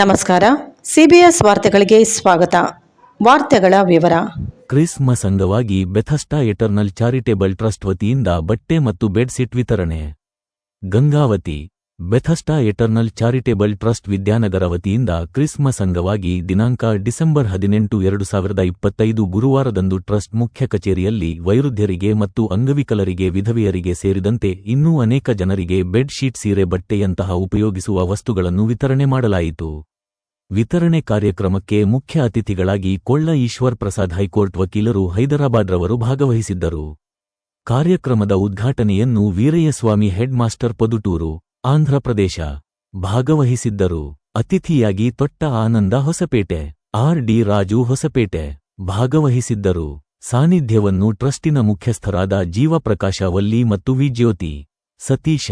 ನಮಸ್ಕಾರ. ಸಿಬಿಎಸ್ ವಾರ್ತೆಗಳಿಗೆ ಸ್ವಾಗತ. ವಾರ್ತೆಗಳ ವಿವರ. ಕ್ರಿಸ್ಮಸ್ ಅಂಗವಾಗಿ ಬೆಥಸ್ಟಾ ಎಟರ್ನಲ್ ಚಾರಿಟೇಬಲ್ ಟ್ರಸ್ಟ್ ವತಿಯಿಂದ ಬಟ್ಟೆ ಮತ್ತು ಬೆಡ್ಶೀಟ್ ವಿತರಣೆ. Gangavati. Bethesda eternal charitable trust Vidyanagar ವತಿಯಿಂದ ಕ್ರಿಸ್ಮಸ್ ಅಂಗವಾಗಿ ದಿನಾಂಕ ಡಿಸೆಂಬರ್ 18, 2025 ಗುರುವಾರದಂದು ಟ್ರಸ್ಟ್ ಮುಖ್ಯ ಕಚೇರಿಯಲ್ಲಿ ವೈರುಧ್ಯರಿಗೆ ಮತ್ತು ಅಂಗವಿಕಲರಿಗೆ, ವಿಧವೆಯರಿಗೆ ಸೇರಿದಂತೆ ಇನ್ನೂ ಅನೇಕ ಜನರಿಗೆ ಬೆಡ್ ಶೀಟ್, ಸೀರೆ, ಬಟ್ಟೆಯಂತಹ ಉಪಯೋಗಿಸುವ ವಸ್ತುಗಳನ್ನು ವಿತರಣೆ ಮಾಡಲಾಯಿತು. ವಿತರಣೆ ಕಾರ್ಯಕ್ರಮಕ್ಕೆ ಮುಖ್ಯ ಅತಿಥಿಗಳಾಗಿ ಕೊಳ್ಳ ಈಶ್ವರ್ ಪ್ರಸಾದ್ ಹೈಕೋರ್ಟ್ ವಕೀಲರು ಹೈದರಾಬಾದ್ರವರು ಭಾಗವಹಿಸಿದ್ದರು. ಕಾರ್ಯಕ್ರಮದ ಉದ್ಘಾಟನೆಯನ್ನು ವೀರಯ್ಯಸ್ವಾಮಿ ಹೆಡ್ ಮಾಸ್ಟರ್ ಪೊದುಟೂರು, ಆಂಧ್ರಪ್ರದೇಶ ಭಾಗವಹಿಸಿದ್ದರು. ಅತಿಥಿಯಾಗಿ ತೊಟ್ಟ ಆನಂದ ಹೊಸಪೇಟೆ, ಆರ್.ಡಿ. ರಾಜು ಹೊಸಪೇಟೆ ಭಾಗವಹಿಸಿದ್ದರು. ಸಾನ್ನಿಧ್ಯವನ್ನು ಟ್ರಸ್ಟಿನ ಮುಖ್ಯಸ್ಥರಾದ ಜೀವಪ್ರಕಾಶ ವಲ್ಲಿ ಮತ್ತು ವಿಜ್ಯೋತಿ ಸತೀಶ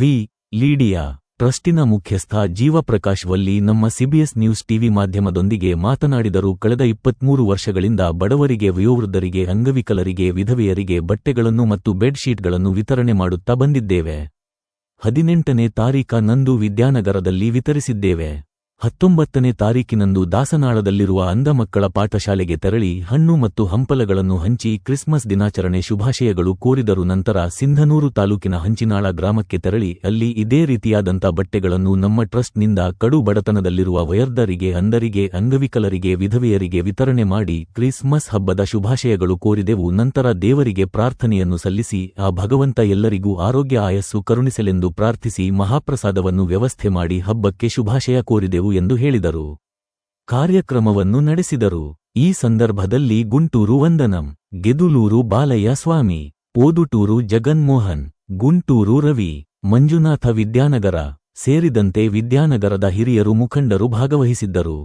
ವಿ. ಲೀಡಿಯಾ. ಟ್ರಸ್ಟಿನ ಮುಖ್ಯಸ್ಥ ಜೀವಪ್ರಕಾಶ್ ವಲ್ಲಿ ನಮ್ಮ ಸಿಬಿಎಸ್ ನ್ಯೂಸ್ ಟಿವಿ ಮಾಧ್ಯಮದೊಂದಿಗೆ ಮಾತನಾಡಿದರು. ಕಳೆದ 23 ವರ್ಷಗಳಿಂದ ಬಡವರಿಗೆ, ವಯೋವೃದ್ಧರಿಗೆ, ಅಂಗವಿಕಲರಿಗೆ, ವಿಧವೆಯರಿಗೆ ಬಟ್ಟೆಗಳನ್ನು ಮತ್ತು ಬೆಡ್ ಶೀಟ್ಗಳನ್ನು ವಿತರಣೆ ಮಾಡುತ್ತಾ ಬಂದಿದ್ದೇವೆ. 18ನೇ ತಾರೀಖಿನಂದು ವಿದ್ಯಾನಗರದಲ್ಲಿ ವಿತರಿಸಿದ್ದೇವೆ. 19ನೇ ತಾರೀಖಿನಂದು ದಾಸನಾಳದಲ್ಲಿರುವ ಅಂಧ ಮಕ್ಕಳ ಪಾಠಶಾಲೆಗೆ ತೆರಳಿ ಹಣ್ಣು ಮತ್ತು ಹಂಪಲಗಳನ್ನು ಹಂಚಿ ಕ್ರಿಸ್ಮಸ್ ದಿನಾಚರಣೆ ಶುಭಾಶಯಗಳು ಕೋರಿದರು. ನಂತರ ಸಿಂಧನೂರು ತಾಲೂಕಿನ ಹಂಚಿನಾಳ ಗ್ರಾಮಕ್ಕೆ ತೆರಳಿ ಅಲ್ಲಿ ಇದೇ ರೀತಿಯಾದಂಥ ಬಟ್ಟೆಗಳನ್ನು ನಮ್ಮ ಟ್ರಸ್ಟ್ನಿಂದ ಕಡು ಬಡತನದಲ್ಲಿರುವ ವಯೋವೃದ್ಧರಿಗೆ, ಅಂಧರಿಗೆ, ಅಂಗವಿಕಲರಿಗೆ, ವಿಧವೆಯರಿಗೆ ವಿತರಣೆ ಮಾಡಿ ಕ್ರಿಸ್ಮಸ್ ಹಬ್ಬದ ಶುಭಾಶಯಗಳು ಕೋರಿದೆವು. ನಂತರ ದೇವರಿಗೆ ಪ್ರಾರ್ಥನೆಯನ್ನು ಸಲ್ಲಿಸಿ ಆ ಭಗವಂತ ಎಲ್ಲರಿಗೂ ಆರೋಗ್ಯ, ಆಯಸ್ಸು ಕರುಣಿಸಲೆಂದು ಪ್ರಾರ್ಥಿಸಿ ಮಹಾಪ್ರಸಾದವನ್ನು ವ್ಯವಸ್ಥೆ ಮಾಡಿ ಹಬ್ಬಕ್ಕೆ ಶುಭಾಶಯ ಕೋರಿದೆವು ಎಂದು ಹೇಳಿದರು. ಕಾರ್ಯಕ್ರಮವನ್ನು ನಡೆಸಿದರು. ಈ ಸಂದರ್ಭದಲ್ಲಿ ಗುಂಟೂರು ವಂದನಂ, ಗೆದುಲೂರು ಬಾಲಯ್ಯ ಸ್ವಾಮಿ, ಪೋದುಟೂರು ಜಗನ್ಮೋಹನ್, ಗುಂಟೂರು ರವಿ, ಮಂಜುನಾಥ ವಿದ್ಯಾನಗರ ಸೇರಿದಂತೆ ವಿದ್ಯಾನಗರದ ಹಿರಿಯರು, ಮುಖಂಡರು ಭಾಗವಹಿಸಿದ್ದರು.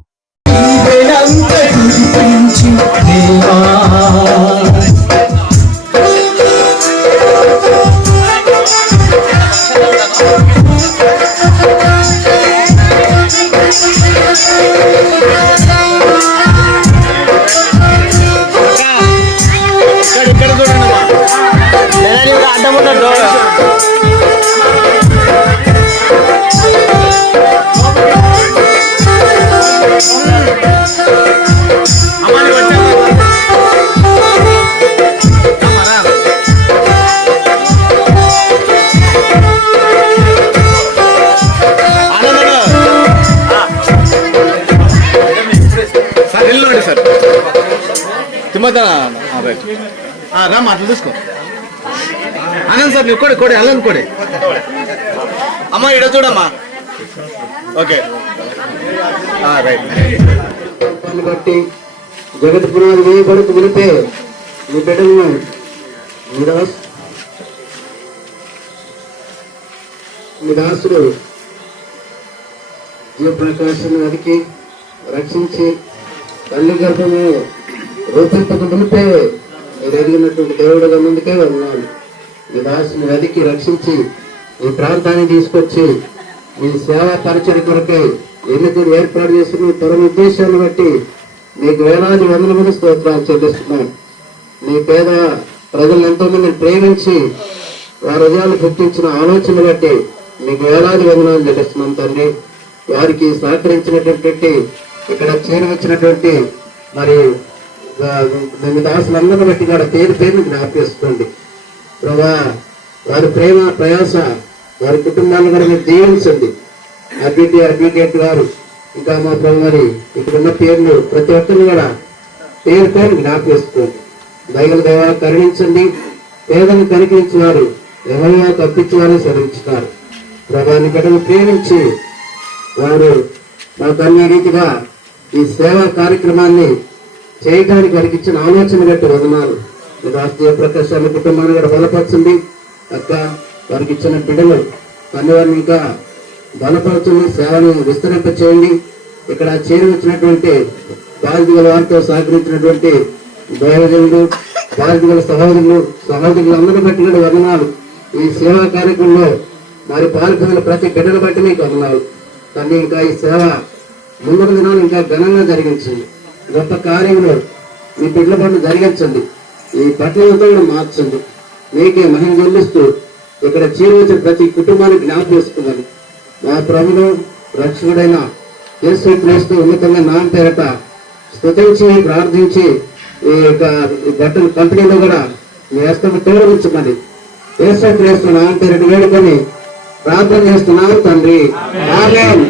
రామ్ అట్లా చూసుకో ఆనంద్ సార్ నువ్వు కొడి అల్లం కొడి అమ్మా ఇడ చూడమ్మా. Okay right. బట్టి జగత్ పునాది వేయబడుతూ వినిపే మీ బిడ్డలను మీ దాసుడు జీవప్రకాశాన్ని వెతికి రక్షించి తల్లి గర్భము రూపింపక మునిపే మీరు ఎదిగినటువంటి దేవుడుగా ముందుకే ఉన్నాను. మీ దాసుని వెతికి రక్షించి ఈ ప్రాంతాన్ని తీసుకొచ్చి మీ సేవా పరిచయ కొరకై ఎన్నికలు ఏర్పాటు చేసిన తరం ఉద్దేశాన్ని బట్టి మీకు వేలాది వందల స్తోత్రాలు చెల్లిస్తున్నాను. మీ పేద ప్రజలను ఎంతో మందిని ప్రేమించి వారి హృదయాలు గుర్తించిన ఆలోచన బట్టి మీకు వేలాది వందనాలు చెల్లిస్తున్నాను తండ్రి. వారికి సహకరించినటువంటి ఇక్కడ చేరవచ్చినటువంటి మరి దాసులందరిని బట్టి కూడా పేరు జ్ఞాపిస్తుంది ప్రభా. వారి ప్రేమ, ప్రయాస, వారి కుటుంబాలను కూడా మీరు దీవించండి. అడ్వకేట్ గారు ఇంకా మా ప్రభు మరి ఇక్కడున్న పేర్లు ప్రతి ఒక్కరిని కూడా పేరు జ్ఞాపిస్తుంది. దైవ దేవా కరుణించండి. పేదలను కనికరించి వారు ఎవరైనా తప్పించేవారని సెలవిస్తున్నారు ప్రభాని బిడ్డను ప్రేమించి వారు మాకు అన్ని రీతిగా ఈ సేవా కార్యక్రమాన్ని చేయడానికి వారికి ఇచ్చిన ఆలోచన బట్టి వదనాలు. రాష్ట్రీయ ప్రకాశాల కుటుంబాన్ని కూడా బలపరచండి అక్క. వారికి ఇచ్చిన బిడ్డలు కన్యవారిని ఇంకా బలపరచండి, సేవను విస్తరింపచేయండి. ఇక్కడ చేరువచ్చినటువంటి బాధితుల వారితో సహకరించినటువంటి దైవజనులు, బాధితుల సహోదరులందరినీ బట్టి కూడా వదనాలు. ఈ సేవా కార్యక్రమంలో మరి పాల్గొన్న ప్రతి బిడ్డను బట్టి మీకు వదనాలు. కానీ ఇంకా ఈ సేవ ముందు దినాలు ఇంకా ఘనంగా జరిగించండి. గొప్ప కార్యంలో మీ బిడ్డల పట్ల జరిగించండి. ఈ పట్టణంతో కూడా మార్చండి. మీకే మహిమ చెల్లిస్తూ ఇక్కడ చేరువచ్చిన ప్రతి కుటుంబాన్ని జ్ఞాపకం చేసుకోమని మా ప్రభువు రక్షకుడైన యేసు క్రీస్తు ఉన్నతంగా నామ పేరట స్తుతించి ప్రార్థించి ఈ యొక్క బట్టల కంపెనీలో కూడా మీ హస్తము తోడగించమని యేసు క్రీస్తు నామ పేరట వేడుకొని ప్రార్థన చేస్తున్నాను తండ్రి. ఆమేన్.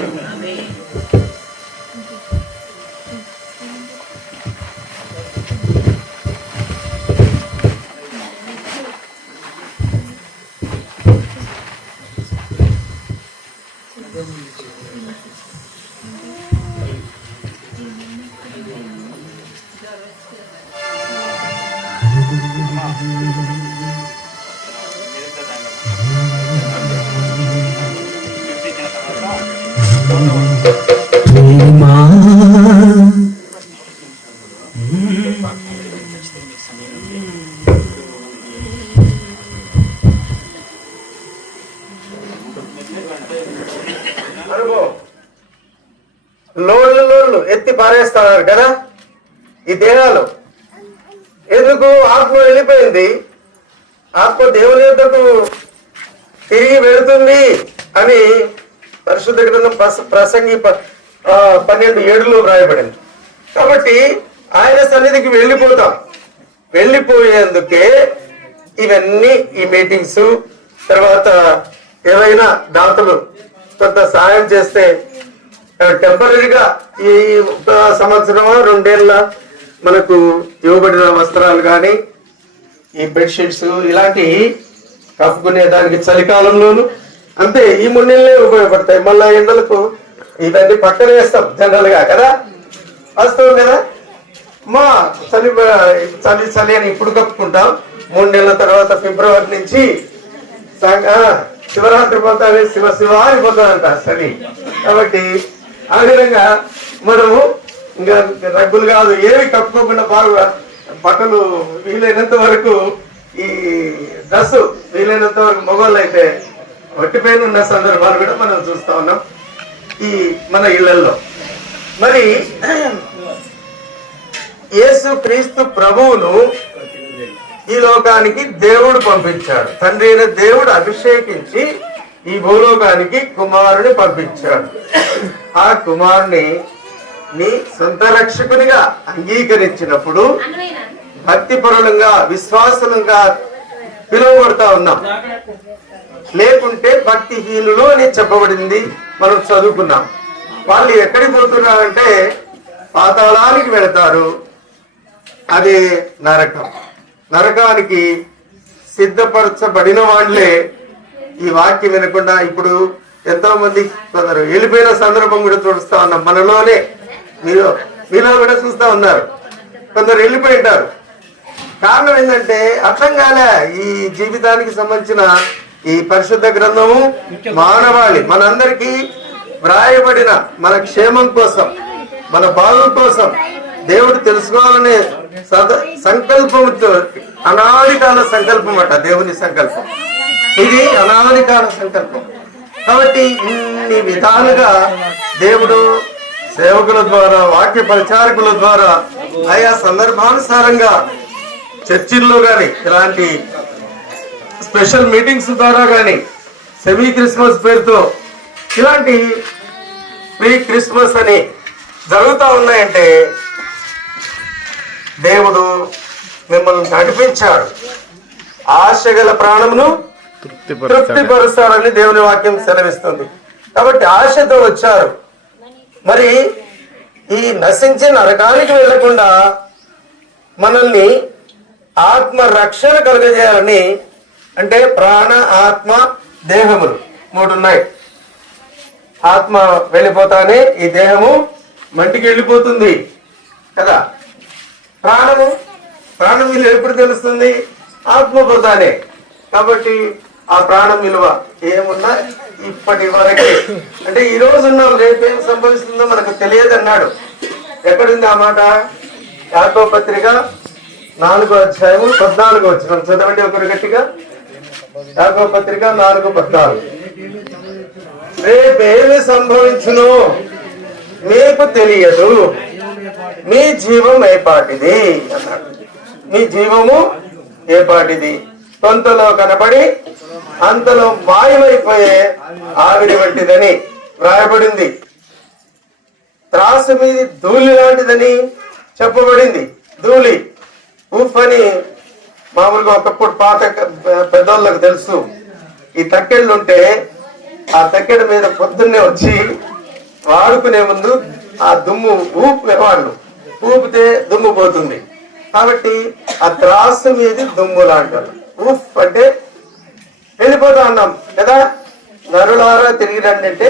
లోళ్ళు ఎత్తి పారేస్తున్నారు కదా ఈ దేహాలు. ఎందుకు? ఆత్మ వెళ్ళిపోయింది, ఆత్మ దేవుని యొద్దకు తిరిగి వెళుతుంది అని పరిశుద్ధ గ్రంథం ప్రసంగి 12:7 వ్రాయబడింది. కాబట్టి ఆయన సన్నిధికి వెళ్ళిపోతాం. వెళ్ళిపోయేందుకే ఇవన్నీ, ఈ మీటింగ్స్, తర్వాత ఏవైనా దాతలు కొంత సహాయం చేస్తే టెంపరీగా ఈ 1 సంవత్సరమో 2 ఏళ్ళ మనకు ఇవ్వబడిన వస్త్రాలు కానీ, ఈ బెడ్షీట్స్ ఇలాంటి కప్పుకునే దానికి చలికాలంలోను అంతే ఈ 3 నెలలే ఉపయోగపడతాయి. మళ్ళా ఎండలకు ఇవన్నీ పక్కన వేస్తాం జనరల్ గా కదా, వస్తుంది కదా. మా చలి చలి చలి అని ఇప్పుడు కప్పుకుంటాం. 3 నెలల తర్వాత ఫిబ్రవరి నుంచి శివరాత్రి పోతానే శివ అయిపోతాడంట చలి. కాబట్టి ఆ విధంగా మనము ఇంకా రగ్గులు కాదు ఏవి కప్పుకోకుండా బాగా బట్టలు వీలైనంత వరకు, ఈ డ్రెస్ వీలైనంత వరకు మగవాళ్ళు అయితే ఒట్టిపైన ఉన్న సందర్భాలు కూడా మనం చూస్తా ఉన్నాం ఈ మన ఇళ్లలో. మరి యేసు క్రీస్తు ప్రభువును ఈ లోకానికి దేవుడు పంపించాడు. తండ్రి అయిన దేవుడు అభిషేకించి ఈ భూలోకానికి కుమారుని పంపించాడు. ఆ కుమారుని నీ సొంత రక్షకునిగా అంగీకరించినప్పుడు భక్తిపరులంగా, విశ్వాసులంగా పిలువబడతా ఉన్నాం. లేకుంటే భక్తిహీనులు అని చెప్పబడింది, మనం చదువుకున్నాం. వాళ్ళు ఎక్కడికి పోతున్నారంటే పాతాళానికి వెళతారు, అది నరకం. నరకానికి సిద్ధపరచబడిన వాళ్ళే ఈ వాక్యం వినకుండా ఇప్పుడు ఎంతో మంది కొందరు వెళ్ళిపోయిన సందర్భం కూడా చూస్తా ఉన్నాం. మనలోనే మీలో కూడా చూస్తా ఉన్నారు, కొందరు వెళ్ళిపోయి ఉంటారు. కారణం ఏంటంటే అర్థం కాలే ఈ జీవితానికి సంబంధించిన ఈ పరిశుద్ధ గ్రంథము మానవాళి మనందరికీ వ్రాయబడిన మన క్షేమం కోసం, మన బాగు కోసం దేవుడు తెలుసుకోవాలనే సంకల్పంతో, అనాదికాల సంకల్పం అట దేవుని సంకల్పం. ఇది అనాదికాల సంకల్పం. కాబట్టి ఇన్ని విధాలుగా దేవుడు సేవకుల ద్వారా, వాక్య పరిచారకుల ద్వారా, ఆయా సందర్భానుసారంగా చర్చిల్లో కానీ, ఇలాంటి స్పెషల్ మీటింగ్స్ ద్వారా కానీ, సెమీ క్రిస్మస్ పేరుతో ఇలాంటి ప్రీ క్రిస్మస్ అని జరుగుతూ ఉన్నాయంటే దేవుడు మిమ్మల్ని నడిపించాడు. ఆశగల ప్రాణమును తృప్తిపరుస్తారని దేవుని వాక్యం సెలవిస్తుంది. కాబట్టి ఆశతో వచ్చారు. మరి ఈ నశించిన నరకానికి వెళ్లకుండా మనల్ని ఆత్మ రక్షణ కలుగజేయాలని, అంటే ప్రాణ, ఆత్మ, దేహములు 3 ఉన్నాయి. ఆత్మ వెళ్ళిపోతానే ఈ దేహము మంటికి వెళ్ళిపోతుంది కదా. ప్రాణం విలువ ఎప్పుడు తెలుస్తుంది? ఆత్మ పోతానే. కాబట్టి ఆ ప్రాణం విలువ ఏమున్నా ఇప్పటి వరకే, అంటే ఈ రోజు ఉన్నాం, రేపేం సంభవిస్తుందో మనకు తెలియదు అన్నాడు. ఎక్కడుంది ఆ మాట? యాకోబు పత్రిక 4వ అధ్యాయము 14వ వచనం చదవండి ఒకరు గట్టిగా. యాకోబు పత్రిక 4:14. రేపేమి సంభవించును మీకు తెలియదు, మీ జీవం ఏపాటిది అన్నాడు. మీ జీవము ఏపాటిది? కొంతలో కనబడి అంతలో మాయమైపోయే ఆవిరి వంటిదని వ్రాయబడింది. త్రాసు మీది ధూళి లాంటిదని చెప్పబడింది. ధూళి ఊఫ్ అని మామూలుగా ఒకప్పుడు పాత పెద్దోళ్ళకి తెలుసు. ఈ తక్కెళ్ళు ఉంటే ఆ తక్కెడ మీద పొద్దున్నే వచ్చి వాడుకునే ముందు ఆ దుమ్ము ఊపేవాళ్ళు. ఊపితే దుమ్ము పోతుంది. కాబట్టి ఆ త్రాసు మీది దుమ్ము లాంటారు. ఊఫ్ అంటే వెళ్ళిపోతా ఉన్నాం కదా. నరులారా తిరిగి రండి అంటే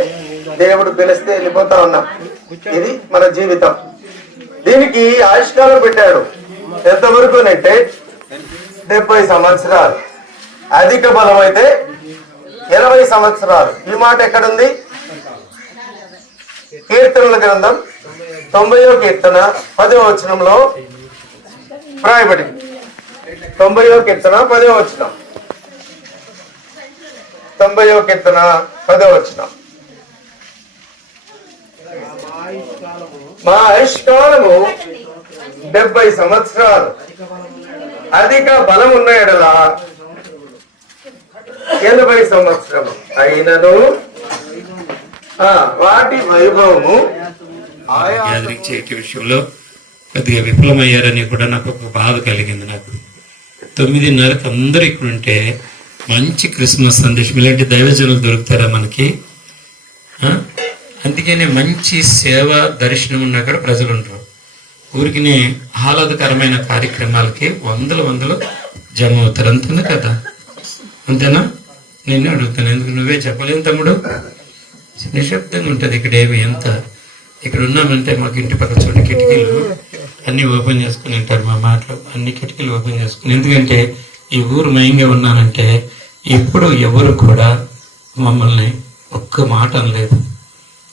దేవుడు పిలిస్తే వెళ్ళిపోతా ఉన్నాం. ఇది మన జీవితం. దీనికి ఆయుష్కాలం పెట్టాడు. ఎంతవరకు అంటే 70 సంవత్సరాలు, అధిక బలం అయితే 20 సంవత్సరాలు. ఈ మాట ఎక్కడుంది? కీర్తనల గ్రంథం 90వ కీర్తన 10వ వచనంలో రాయబడింది. 90వ కీర్తన 10వ వచనం. 90వ కీర్తన 10వ వచనం. మా ఆయుష్కాలము 70 సంవత్సరాలు, అధిక బలం ఉన్న ఎడల 80 సంవత్సరము అయినను వాటి వైభవము గ్యాదరింగ్ చేయటి విషయంలో కొద్దిగా విఫలమయ్యారని కూడా నాకు ఒక బాధ కలిగింది. నాకు 9:30కి అందరూ ఇక్కడ ఉంటే మంచి క్రిస్మస్ సందేశం, ఇలాంటి దైవజనులు దొరుకుతారా మనకి? అందుకనే మంచి సేవ దర్శనం ఉన్న కూడా ప్రజలు ఉంటారు. ఊరికి ఆహ్లాదకరమైన కార్యక్రమాలకి వందలు జమ అవుతారు. అంతుంది కదా, అంతేనా? నేను అడుగుతాను, ఎందుకు నువ్వే చెప్పలేను తమ్ముడు? నిశ్శబ్దంగా ఉంటుంది ఇక్కడ. ఏమి ఎంత ఇక్కడ ఉన్నామంటే మాకు ఇంటి పక్కన చూడండి కిటికీలు అన్ని ఓపెన్ చేసుకుని ఉంటారు. మా మాటలు అన్ని కిటికీలు ఓపెన్ చేసుకుని, ఎందుకంటే ఈ ఊరు మయంగా ఉన్నానంటే ఇప్పుడు ఎవరు కూడా మమ్మల్ని ఒక్క మాట అనలేదు.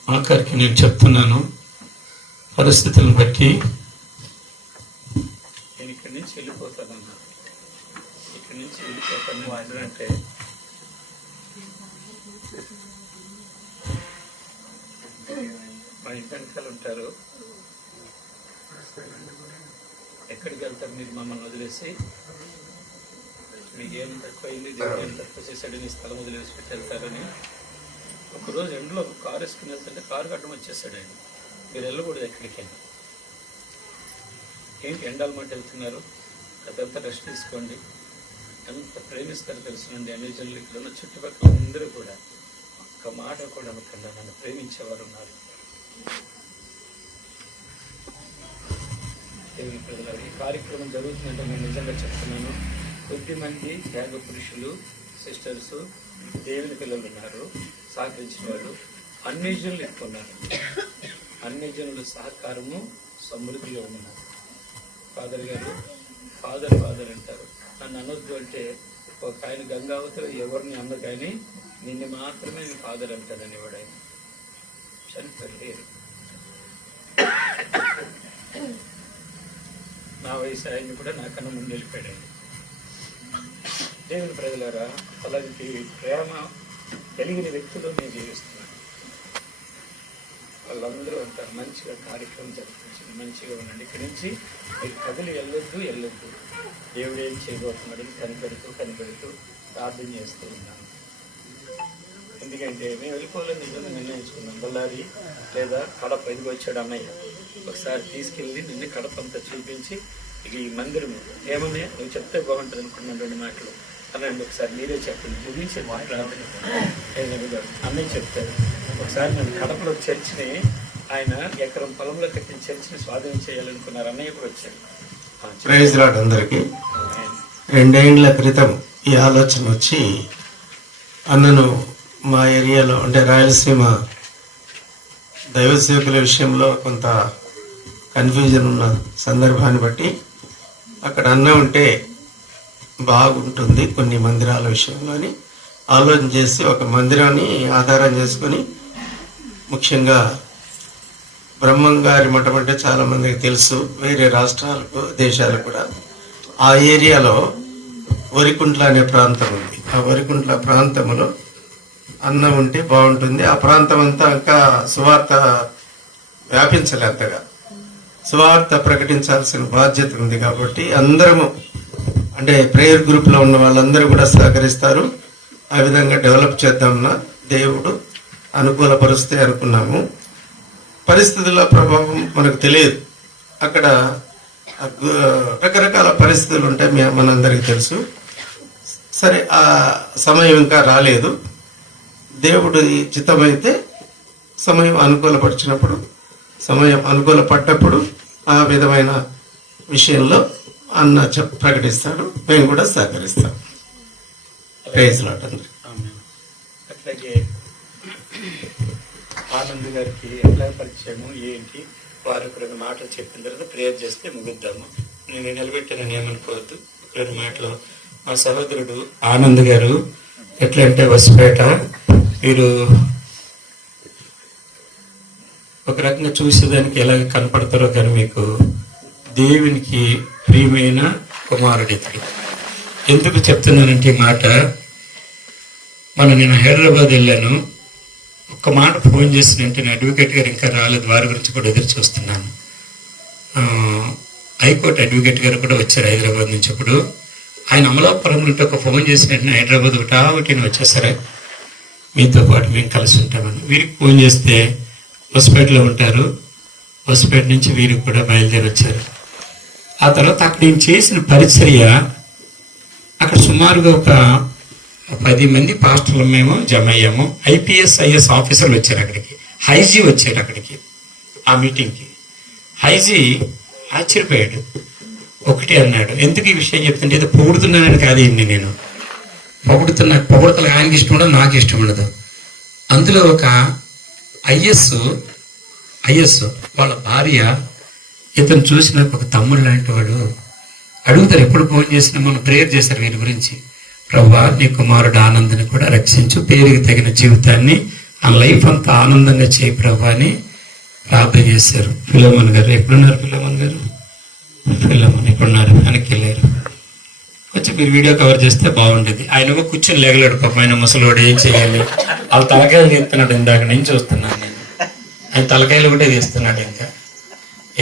ఆఖరికి నేను చెప్తున్నాను, పరిస్థితులను బట్టి నేను ఇక్కడి నుంచి వెళ్ళిపోతానన్నా, ఇక్కడి నుంచి వెళ్ళిపోతాను అంటే మా ఇంటి వెనకాల ఉంటారు. ఎక్కడికి వెళ్తారు మీరు మమ్మల్ని వదిలేసి? మీకు ఏం తక్కువైంది, దేవుడు ఏం తక్కువ చేశాడు, నీ స్థలం వదిలేసి పెట్టి వెళ్తారని. ఒకరోజు ఎండలో ఒక కారు వేసుకుని వెళ్తుంటే కారు కట్టడం వచ్చేసాడు ఆయన. మీరు వెళ్ళకూడదు ఎక్కడికైనా. ఏంటి ఎండాలమాట వెళ్తున్నారు? అదంతా రెస్ట్ తీసుకోండి. ఎంత ప్రేమిస్తారు తెలుసునండి అన్ని జనులు. ఇక్కడ ఉన్న చుట్టుపక్కల అందరూ కూడా ఒక్క మాట కూడా అనకుండా నన్ను ప్రేమించేవారు ఉన్నారు. దేవుని ప్రజలు, ఈ కార్యక్రమం జరుగుతుందంటే నేను నిజంగా చెప్తున్నాను. కొద్దిమంది త్యాగ పురుషులు, సిస్టర్స్, దేవుని పిల్లలు ఉన్నారు, సహకరించిన వాళ్ళు. అన్ని జనులు ఎక్కువ ఉన్నారు. అన్ని జనుల సహకారము సమృద్ధిగా ఉన్నారు. ఫాదర్ గారు ఫాదర్ అంటారు. నన్ను అనొద్దు అంటే ఒక ఆయన గంగావతిలో ఎవరిని అన్న కానీ నిన్ను మాత్రమే నేను ఫాదర్ అంటానని వాడు ఆయన చనిపోయారు. నా వయసు ఆయన కూడా నాకన్నా ముందు వెళ్ళిపోయాడు. దేవుని ప్రజలారా, అలాంటి ప్రేమ కలిగిన వ్యక్తులు నేను జీవిస్తున్నాను. వాళ్ళందరూ అంటారు మంచిగా కార్యక్రమం జరిపించింది, మంచిగా ఉండండి, ఇక్కడి నుంచి మీరు కదిలి వెళ్ళొద్దు. దేవుడు ఏం చేయబోతున్నాడని కనిపెడుతూ ప్రార్థన చేస్తూ ఉన్నాను. ఎందుకంటే మేము వెళ్ళిపోవాలని నిజంగా నిర్ణయించుకున్నాం. బళ్ళారి లేదా కడప ఎదుగు వచ్చాడు అన్నయ్య. ఒకసారి తీసుకెళ్ళి నిన్ను కడప అంతా చూపించి ఇక ఈ మందిరము ఏమన్నా నువ్వు చెప్తే బాగుంటుంది అనుకున్నాను. 2 మాటలు అనండి, ఒకసారి మీరే చెప్పండి ముగించి మాట్లాడండి. అన్నయ్య చెప్తారు. ఒకసారి నేను కడపలో చర్చిని, ఆయన ఎకరం పొలంలో కట్టిన చర్చిని స్వాధీనం చేయాలనుకున్నారు. అన్నయ్య కూడా వచ్చారు. ప్రైజ్ లార్డ్ అందరికీ. 2 ఏళ్ల క్రితం ఈ ఆలోచన వచ్చి అన్నను మా ఏరియాలో అంటే రాయలసీమ దైవ సేవకుల విషయంలో కొంత కన్ఫ్యూజన్ ఉన్న సందర్భాన్ని బట్టి అక్కడ అన్న ఉంటే బాగుంటుంది కొన్ని మందిరాల విషయంలో అని ఆలోచన చేసి ఒక మందిరాన్ని ఆధారం చేసుకొని, ముఖ్యంగా బ్రహ్మంగారి మఠం అంటే చాలామందికి తెలుసు, వేరే రాష్ట్రాలకు దేశాలకు కూడా. ఆ ఏరియాలో వరికుంట్ల అనే ప్రాంతం ఉంది. ఆ వరికుంట్ల ప్రాంతంలో అన్నం ఉంటే బాగుంటుంది. ఆ ప్రాంతం అంతా ఇంకా సువార్త వ్యాపించలే అంతగా. సువార్త ప్రకటించాల్సిన బాధ్యత ఉంది కాబట్టి అందరము అంటే ప్రేయర్ గ్రూప్లో ఉన్న వాళ్ళందరూ కూడా సహకరిస్తారు. ఆ విధంగా డెవలప్ చేద్దామన్నా దేవుడు అనుకూలపరుస్తే అనుకున్నాము. పరిస్థితుల ప్రభావం మనకు తెలియదు. అక్కడ రకరకాల పరిస్థితులు ఉంటాయి, మనందరికీ తెలుసు. సరే, ఆ సమయం ఇంకా రాలేదు. దేవుడు చిత్తమైతే సమయం అనుకూలపరిచినప్పుడు, సమయం అనుకూలపడ్డప్పుడు ఆ విధమైన విషయంలో అన్న ప్రకటిస్తాడు, మేము కూడా సహకరిస్తాం. ప్రైజ్ లార్డ్ అందరికీ. అట్లాగే ఆనంద్ గారికి ఎట్లా పరిచయము ఏంటి, వారు ఒక 2 మాటలు చెప్పిన తర్వాత ప్రేయర్ చేస్తే ముగిద్దాము. నేను నిలబెట్టానని ఏమనుకోవద్దు. 2 మాటలు. మా సహోదరుడు ఆనంద్ గారు ఎట్లా అంటే వసిపేట, వీరు ఒక రకంగా చూసేదానికి ఎలా కనపడతారో కానీ మీకు దేవునికి ప్రియమైన కుమారుడు ఇతడు. ఎందుకు చెప్తున్నానంటే ఈ మాట, నేను హైదరాబాద్ వెళ్ళాను. ఒక్క మాట ఫోన్ చేసిన వెంటనే అడ్వకేట్ గారు ఇంకా రాలేదు, వారి గురించి కూడా ఎదురు చూస్తున్నాను. హైకోర్టు అడ్వకేట్ గారు కూడా వచ్చారు హైదరాబాద్ నుంచి. ఇప్పుడు ఆయన అమలాపురం నుండి ఒక ఫోన్ చేసిన వెంటనే హైదరాబాద్ ఒకటి వచ్చేసరే మీతో పాటు మేము కలిసి ఉంటామని. వీరికి ఫోన్ చేస్తే హొసపేటలో ఉంటారు, హొసపేట నుంచి వీరికి కూడా బయలుదేరి వచ్చారు. ఆ తర్వాత అక్కడ నేను చేసిన పరిచర్య, అక్కడ సుమారుగా ఒక 10 మంది పాస్టర్లు మేము జమ అయ్యాము. IPS ఆఫీసర్లు వచ్చారు అక్కడికి, హైజీ వచ్చారు అక్కడికి ఆ మీటింగ్కి. హైజీ ఆశ్చర్యపోయాడు. ఒకటి అన్నాడు, ఎందుకు ఈ విషయం చెప్తుంటే ఏదో పొగుడుతున్నానని కాదు, ఇన్ని నేను పొగుడుతలు ఆయనకి ఇష్టం ఉండదు, నాకు ఇష్టం ఉండదు. అందులో ఒక ఐఎస్ వాళ్ళ భార్య ఇతను చూసిన ఒక తమ్ముడు లాంటి వాడు. అడుగుతారు, ఎప్పుడు ఫోన్ చేసినా మనం ప్రేయర్ చేశారు వీరి గురించి. ప్రభువా, నీ కుమారుడు ఆనందని కూడా రక్షించు, పేరుకి తగిన జీవితాన్ని ఆ లైఫ్ అంతా ఆనందంగా చేయి ప్రభా అని ప్రార్థన చేశారు. ఫిలోమన్ గారు ఎప్పుడున్నారు? ఫిలోమన్ ఎప్పుడున్నారు? వెనక్కి వెళ్ళారు. వచ్చి మీరు వీడియో కవర్ చేస్తే బాగుండేది. ఆయన కూర్చొని లేగలేడు పాపం, ఆయన ముసలోడు ఏం చేయాలి. వాళ్ళ తలకాయలు తీస్తున్నాడు, ఇందాక నేను చూస్తున్నాను. నేను ఆయన తలకాయలు ఒకటే తీస్తున్నాడు. ఇంకా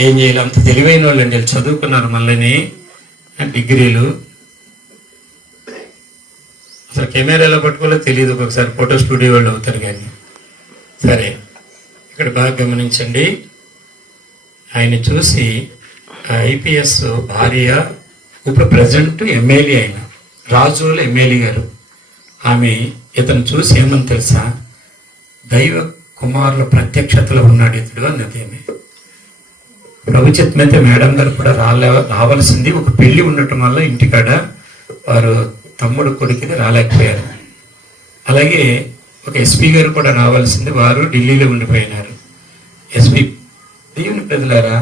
ఏం చేయాలి, అంత తెలివైన వాళ్ళు అండి, చదువుకున్నారు, మళ్ళీ డిగ్రీలు. అసలు కెమెరాలో పట్టుకోలే తెలియదు, ఒక్కొక్కసారి ఫోటో స్టూడియో వాళ్ళు అవుతారు. కానీ సరే, ఇక్కడ బాగా గమనించండి. ఆయన చూసి IPS భార్య, ఇప్పుడు ప్రజెంట్ ఎమ్మెల్యే అయిన రాజుల ఎమ్మెల్యే గారు, ఆమె ఇతను చూసి ఏమని తెలుసా, దైవ కుమారుల ప్రత్యక్షతలో ఉన్నాడు ఇతడు అన్నది. ఆమె ప్రభుత్వమైతే మేడం గారు కూడా రావాల్సింది, ఒక పెళ్లి ఉండటం వల్ల ఇంటికాడ వారు తమ్ముడు కొడుకుని రాలేకపోయారు. అలాగే ఒక SP గారు కూడా రావాల్సింది, వారు ఢిల్లీలో ఉండిపోయినారు. SP దేవుని ప్రజలారా,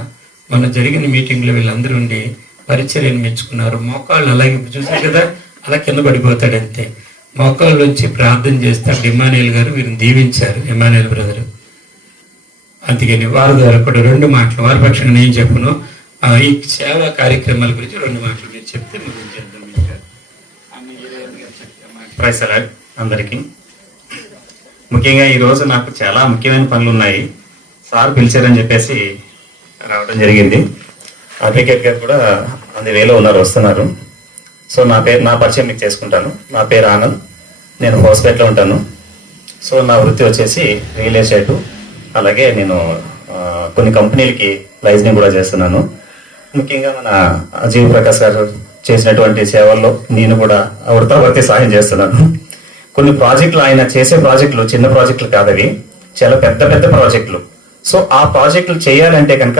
మన జరిగిన మీటింగ్లో వీళ్ళందరూ ఉండి పరిచర్యను మెచ్చుకున్నారు. మోకాళ్ళు అలాగే చూసారు కదా, అలా కింద పడిపోతాడు అంతే. మోకాళ్ళ నుంచి ప్రార్థన చేస్తే అక్కడ ఇమానుయేల్ గారు వీరిని దీవించారు, ఇమానుయేల్ బ్రదరు. అందుకని వారి ద్వారా కూడా 2 మాటలు, వారి పక్షంగా నేను చెప్పను, ఈ సేవా కార్యక్రమాల గురించి 2 మాటలు మీరు చెప్తే ముగించేద్దాం. అందరికీ ముఖ్యంగా ఈరోజు నాకు చాలా ముఖ్యమైన పనులు ఉన్నాయి. సార్ పిలిచారని చెప్పేసి రావడం జరిగింది. అడ్వకేట్ గారు కూడా వేలో ఉన్నారు, వస్తున్నారు. సో నా పరిచయం మీకు చేసుకుంటాను. నా పేరు ఆనంద్, నేను హోస్పేటలో ఉంటాను. సో నా వృత్తి వచ్చేసి రియల్ ఎస్టేటు, అలాగే నేను కొన్ని కంపెనీలకి లైజనింగ్ కూడా చేస్తున్నాను. ముఖ్యంగా మన జీవ ప్రకాష్ గారు చేసినటువంటి సేవల్లో నేను కూడా వృత్తావర్తి సహాయం చేస్తున్నాను. కొన్ని ప్రాజెక్టులు, ఆయన చేసే ప్రాజెక్టులు చిన్న ప్రాజెక్టులు కాదవి, చాలా పెద్ద పెద్ద ప్రాజెక్టులు. సో ఆ ప్రాజెక్టులు చేయాలంటే కనుక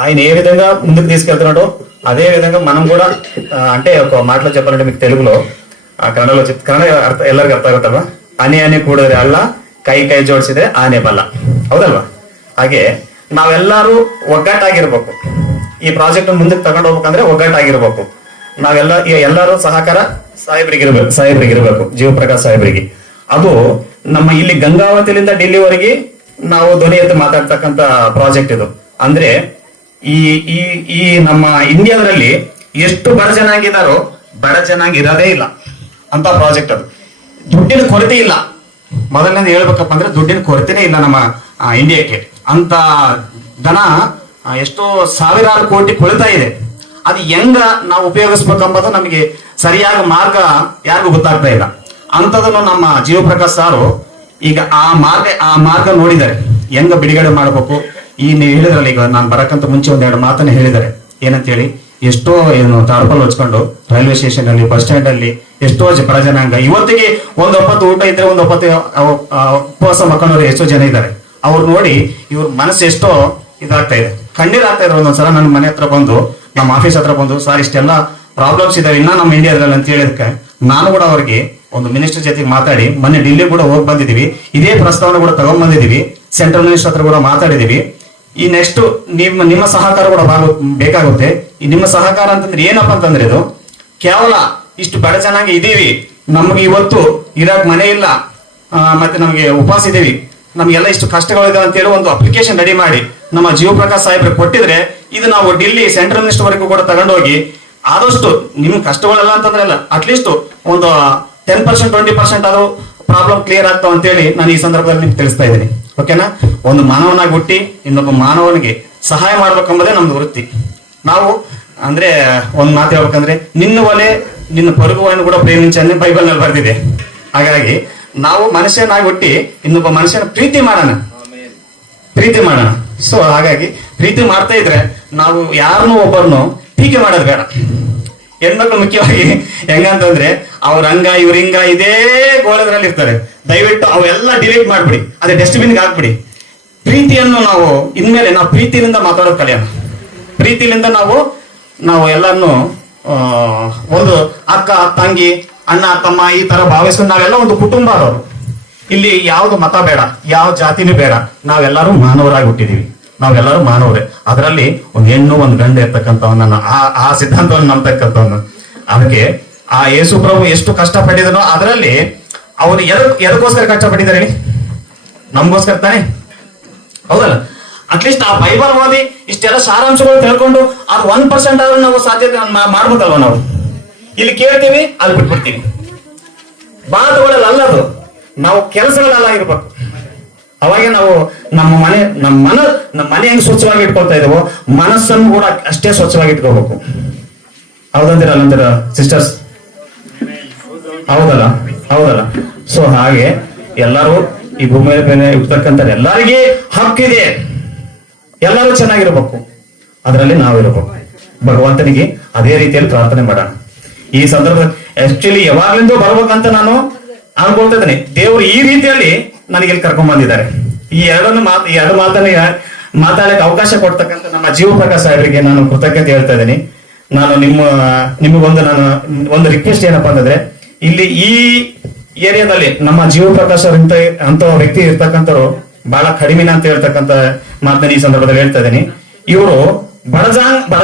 ఆయన ఏ విధంగా ముందుకు తీసుకెళ్తున్నాడో అదే విధంగా మనం కూడా, అంటే ఒక మాటలో చెప్పాలంటే మీకు తెలుగులో, ಕನ್ನಡలో చెప్తే ಕನ್ನಡ ಅರ್ಥ ಎಲ್ಲರಿಗೂ ಅರ್ಥ ಆಗುತ್ತಲ್ವಾ, ಆನೆ ಕೂಡಿದ್ರೆ ಅಲ್ಲ, ಕೈ ಜೋಡಿಸಿದ್ರೆ ಆನೆ ಬಲ, ಹೌದಲ್ವಾ? ಹಾಗೆ ನಾವೆಲ್ಲರೂ ಒಗ್ಗಟ್ಟಾಗಿರ್ಬೇಕು. ಈ ಪ್ರಾಜೆಕ್ಟ್ ಮುಂದಕ್ಕೆ ತಗೊಂಡು ಹೋಗ್ಬೇಕಂದ್ರೆ ಒಗ್ಗಟ್ಟಾಗಿರ್ಬೇಕು. ಎಲ್ಲರೂ ಸಹಕಾರ ಸಾಹೇಬ್ರಿಗಿರ್ಬೇಕು, ಜೀವ ಪ್ರಕಾಶ್ ಸಾಹೇಬ್ರಿಗೆ. ಅದು ನಮ್ಮ ಇಲ್ಲಿ ಗಂಗಾವತಿಲಿಂದ ఢిల్లీವರೆಗೆ ನಾವು ಧ್ವನಿ ಎತ್ತು ಮಾತಾಡ್ತಕ್ಕಂತ ಪ್ರಾಜೆಕ್ಟ್ ಇದು. ಅಂದ್ರೆ ಈ ನಮ್ಮ ಇಂಡಿಯಾದಲ್ಲಿ ಎಷ್ಟು ಬಡ ಜನಾಂಗ ಇದಾರೋ ಬಡ ಜನಾಂಗ ಇರೋದೇ ಇಲ್ಲ ಅಂತ ಪ್ರಾಜೆಕ್ಟ್ ಅದು. ದುಡ್ಡಿನ ಕೊರತೆ ಇಲ್ಲ, ಮೊದಲನೇದು ಹೇಳ್ಬೇಕಪ್ಪ ಅಂದ್ರೆ ದುಡ್ಡಿನ ಕೊರತೆನೇ ಇಲ್ಲ ನಮ್ಮ ಇಂಡಿಯಾಕ್ಕೆ. ಅಂತ ಧನ ಎಷ್ಟೋ ಸಾವಿರಾರು ಕೋಟಿ ಕೊಳ್ತಾ ಇದೆ. ಅದು ಹೆಂಗ ನಾವು ಉಪಯೋಗಿಸ್ಬೇಕಂಬುದು ನಮಗೆ ಸರಿಯಾದ ಮಾರ್ಗ ಯಾರಿಗೂ ಗೊತ್ತಾಗ್ತಾ ಇಲ್ಲ. ಅಂತದನ್ನು ನಮ್ಮ ಜೀವ ಪ್ರಕಾಶ್ ಸಾರು ಈಗ ಆ ಮಾರ್ಗ ನೋಡಿದ್ದಾರೆ. ಹೆಂಗ ಬಿಡುಗಡೆ ಮಾಡಬೇಕು. ಈ ನೀವು ಹೇಳಿದ್ರಲ್ಲ, ಈಗ ನಾನು ಬರಕ್ಕಂತ ಮುಂಚೆ ಒಂದೆರಡು ಮಾತನ್ನ ಹೇಳಿದ್ದಾರೆ. ಏನಂತೇಳಿ, ಎಷ್ಟೋ ಏನು ಟಾರ್ಪಲ್ ಹಚ್ಕೊಂಡು ರೈಲ್ವೆ ಸ್ಟೇಷನ್ ಅಲ್ಲಿ, ಬಸ್ ಸ್ಟ್ಯಾಂಡ್ ಅಲ್ಲಿ ಎಷ್ಟೋ ಬಡ ಜನಾಂಗ ಇವತ್ತಿಗೆ ಒಂದು ಒಪ್ಪತ್ತು ಊಟ ಇದ್ರೆ ಒಂದು ಒಪ್ಪತ್ತು ಉಪವಾಸ ಮಕ್ಕಳವ್ರು ಎಷ್ಟೋ ಜನ ಇದ್ದಾರೆ. ಅವ್ರು ನೋಡಿ ಇವ್ರ ಮನಸ್ಸು ಎಷ್ಟೋ ಇದಾಗ್ತಾ ಇದೆ, ಕಣ್ಣೀರ್ ಆಗ್ತಾ ಇದ್ರು. ಒಂದೊಂದ್ಸಲ ನನ್ನ ಮನೆ ಹತ್ರ ಬಂದು, ನಮ್ಮ ಆಫೀಸ್ ಹತ್ರ ಬಂದು, ಸರ್ ಇಷ್ಟೆಲ್ಲ ಪ್ರಾಬ್ಲಮ್ಸ್ ಇದಾವೆ ಇನ್ನ ನಮ್ಮ ಇಂಡಿಯಾದಲ್ಲಿ ಅಂತ ಹೇಳಿದಕ್ಕೆ ನಾನು ಕೂಡ ಅವ್ರಿಗೆ ಒಂದು ಮಿನಿಸ್ಟರ್ ಜೊತೆಗೆ ಮಾತಾಡಿ ಮೊನ್ನೆ ఢిల్లీ ಕೂಡ ಹೋಗಿ ಬಂದಿದ್ದೀವಿ. ಇದೇ ಪ್ರಸ್ತಾವನೆ ಕೂಡ ತಗೊಂಡ್ ಬಂದಿದ್ದೀವಿ. ಸೆಂಟ್ರಲ್ ಮಿನಿಸ್ಟರ್ ಹತ್ರ ಕೂಡ ಮಾತಾಡಿದೀವಿ. ಈ ನೆಕ್ಸ್ಟ್ ನಿಮ್ಮ ಸಹಕಾರ ಕೂಡ ಬೇಕಾಗುತ್ತೆ. ಈ ನಿಮ್ಮ ಸಹಕಾರ ಅಂತಂದ್ರೆ ಏನಪ್ಪಾ ಅಂತಂದ್ರೆ, ಇದು ಕೇವಲ ಇಷ್ಟು ಬಡ ಜನಾಂಗ ಇದೀವಿ, ನಮ್ಗೆ ಇವತ್ತು ಇರಾಕ್ ಮನೆ ಇಲ್ಲ, ಮತ್ತೆ ನಮ್ಗೆ ಉಪವಾಸ ಇದೀವಿ, ನಮ್ಗೆಲ್ಲ ಇಷ್ಟು ಕಷ್ಟಗಳಿದಾವೆ ಅಂತ ಹೇಳಿ ಒಂದು ಅಪ್ಲಿಕೇಶನ್ ರೆಡಿ ಮಾಡಿ ನಮ್ಮ ಜೀವ ಪ್ರಕಾಶ್ ಸಾಹೇಬ್ರಿಗೆ ಕೊಟ್ಟಿದ್ರೆ, ಇದು ನಾವು ఢిల్లీ ಸೆಂಟ್ರಲ್ ಮಿನಿಸ್ಟರ್ ವರೆಗೂ ಕೂಡ ತಗೊಂಡೋಗಿ ಆದಷ್ಟು ನಿಮ್ ಕಷ್ಟಗಳೆಲ್ಲ ಅಂತಂದ್ರೆ ಅಲ್ಲ, ಅಟ್ಲೀಸ್ಟ್ ಒಂದು 10% 20% ಅದು ಪ್ರಾಬ್ಲಮ್ ಕ್ಲಿಯರ್ ಆಗ್ತಾವ ಅಂತೇಳಿ ನಾನು ಈ ಸಂದರ್ಭದಲ್ಲಿ ನಿಮ್ಗೆ ತಿಳಿಸ್ತಾ ಇದ್ದೀನಿ. ಓಕೆನಾ? ಒಂದು ಮಾನವನಾಗಿ ಹುಟ್ಟಿ ಇನ್ನೊಬ್ಬ ಮಾನವನಿಗೆ ಸಹಾಯ ಮಾಡ್ಬೇಕಂಬುದೇ ನಮ್ದು ವೃತ್ತಿ. ನಾವು ಅಂದ್ರೆ ಒಂದ್ ಮಾತು ಹೇಳ್ಬೇಕಂದ್ರೆ, ನಿನ್ನ ಒಲೆ ನಿನ್ನ ಪೊರುಗುವನ್ನು ಕೂಡ ಪ್ರೇಮಿಂಚನ್ನೇ ಬೈಬಲ್ ನಲ್ಲಿ ಬರ್ದಿದೆ. ಹಾಗಾಗಿ ನಾವು ಮನುಷ್ಯನಾಗಿ ಹುಟ್ಟಿ ಇನ್ನೊಬ್ಬ ಮನುಷ್ಯನ ಪ್ರೀತಿ ಮಾಡೋಣ. ಸೊ ಹಾಗಾಗಿ ಪ್ರೀತಿ ಮಾಡ್ತಾ ಇದ್ರೆ ನಾವು ಯಾರನ್ನೂ ಒಬ್ಬರನ್ನು ಟೀಕೆ ಮಾಡೋದು ಬೇಡ. ಹೆಣ್ಮಕ್ಳು ಮುಖ್ಯವಾಗಿ ಹೆಂಗಂತಂದ್ರೆ, ಅವ್ರ ಹಂಗ ಇವ್ರ ಹಿಂಗ ಇದೇ ಗೋಳದ್ರಲ್ಲಿ ಇರ್ತಾರೆ. ದಯವಿಟ್ಟು ಅವೆಲ್ಲ ಡಿಲೀಟ್ ಮಾಡ್ಬಿಡಿ, ಅದೇ ಡಸ್ಟ್ಬಿನ್ಗೆ ಹಾಕ್ಬಿಡಿ. ಪ್ರೀತಿಯನ್ನು ನಾವು ಇನ್ಮೇಲೆ ನಾವು ಪ್ರೀತಿಯಿಂದ ಮಾತಾಡೋದು ಕಲಿಯೋಣ. ಪ್ರೀತಿಲಿಂದ ನಾವು ಎಲ್ಲಾನು ಒಂದು ಅಕ್ಕ ತಂಗಿ ಅಣ್ಣ ತಮ್ಮ ಈ ತರ ಭಾವಿಸ್ಕೊಂಡು ನಾವೆಲ್ಲ ಒಂದು ಕುಟುಂಬ ಅದವರು. ಇಲ್ಲಿ ಯಾವ್ದು ಮತ ಬೇಡ, ಯಾವ ಜಾತಿನೂ ಬೇಡ, ನಾವೆಲ್ಲರೂ ಮಾನವರಾಗಿ ಹುಟ್ಟಿದೀವಿ. ನಾವೆಲ್ಲರೂ ಮಾನವರೇ. ಅದರಲ್ಲಿ ಒಂದು ಹೆಣ್ಣು ಒಂದು ಗಂಡು ಇರ್ತಕ್ಕಂಥವನ್ನ ಆ ಸಿದ್ಧಾಂತವನ್ನು ನಂಬತಕ್ಕಂಥವನ್ನ. ಅದಕ್ಕೆ ಆ ಯೇಸು ಪ್ರಭು ಎಷ್ಟು ಕಷ್ಟಪಟ್ಟಿದನೋ ಅದರಲ್ಲಿ ಅವರು ಎದಕ್ಕೋಸ್ಕರ ಕಷ್ಟಪಟ್ಟಿದ್ದಾರೆ ಹೇಳಿ? ನಮ್ಗೋಸ್ಕರ ತಾನೆ, ಹೌದಲ್ಲ? ಅಟ್ಲೀಸ್ಟ್ ಆ ಬೈಬಲ್ ಓದಿ ಇಷ್ಟೆಲ್ಲ ಸಾರಾಂಶಗಳು ತಿಳ್ಕೊಂಡು ಅದು 1% ಆದ್ರೂ ನಾವು ಸಾಧ್ಯತೆ ಮಾಡ್ಬೋದಲ್ವ? ನಾವು ಇಲ್ಲಿ ಕೇಳ್ತೀವಿ, ಅಲ್ಲಿ ಬಿಟ್ಬಿಡ್ತೀವಿ. ಮಾತುಗಳಲ್ಲಿ ಅಲ್ಲದು, ನಾವು ಕೆಲಸಗಳೆಲ್ಲ ಇರ್ಬೇಕು. ಅವಾಗೆ ನಾವು ನಮ್ಮ ಮನೆ ಹೆಂಗ್ ಸ್ವಚ್ಛವಾಗಿ ಇಟ್ಕೊಳ್ತಾ ಇದ್ದೇವೋ ಮನಸ್ಸನ್ನು ಕೂಡ ಅಷ್ಟೇ ಸ್ವಚ್ಛವಾಗಿ ಇಟ್ಕೋಬೇಕು. ಹೌದಂತೀರ ಸಿಸ್ಟರ್ಸ್? ಹೌದಲ್ಲ? ಸೊ ಹಾಗೆ ಎಲ್ಲರೂ ಈ ಭೂಮಿ ಮೇಲೆ ಇರ್ತಕ್ಕಂಥ ಎಲ್ಲರಿಗೆ ಹಕ್ಕಿದೆ. ಎಲ್ಲರೂ ಚೆನ್ನಾಗಿರ್ಬೇಕು, ಅದರಲ್ಲಿ ನಾವಿರ್ಬೇಕು. ಭಗವಂತನಿಗೆ ಅದೇ ರೀತಿಯಲ್ಲಿ ಪ್ರಾರ್ಥನೆ ಮಾಡೋಣ. ಈ ಸಂದರ್ಭದಲ್ಲಿ ಆಕ್ಚುಲಿ ಯಾವಾಗ್ಲಿಂದ ಬರ್ಬೇಕಂತ ನಾನು ಅನ್ಕೊಳ್ತಾ ಇದ್ದೀನಿ. ದೇವರು ಈ ರೀತಿಯಲ್ಲಿ ನನಗೆ ಇಲ್ಲಿ ಕರ್ಕೊಂಡ್ ಬಂದಿದ್ದಾರೆ. ಈ ಎರಡು ಮಾತನ್ನ ಮಾತಾಡಕ್ಕೆ ಅವಕಾಶ ಕೊಡ್ತಕ್ಕಂಥ ನಮ್ಮ ಜೀವ ಪ್ರಕಾಶ್ ಸಾಹೇಬರಿಗೆ ನಾನು ಕೃತಜ್ಞತೆ ಹೇಳ್ತಾ ಇದ್ದೀನಿ. ನಾನು ನಿಮಗೊಂದು ಒಂದು ರಿಕ್ವೆಸ್ಟ್ ಏನಪ್ಪಾ ಅಂತಂದ್ರೆ, ಇಲ್ಲಿ ಈ ಏರಿಯಾದಲ್ಲಿ ನಮ್ಮ ಜೀವ ಪ್ರಕಾಶ್ ಅಂತ ವ್ಯಕ್ತಿ ಇರ್ತಕ್ಕಂಥವ್ರು ಬಹಳ ಕಡಿಮೆ ಅಂತ ಹೇಳ್ತಕ್ಕಂಥ ಮಾತನ್ನ ಈ ಸಂದರ್ಭದಲ್ಲಿ ಹೇಳ್ತಾ ಇದ್ದೀನಿ. ಇವರು ಬಡ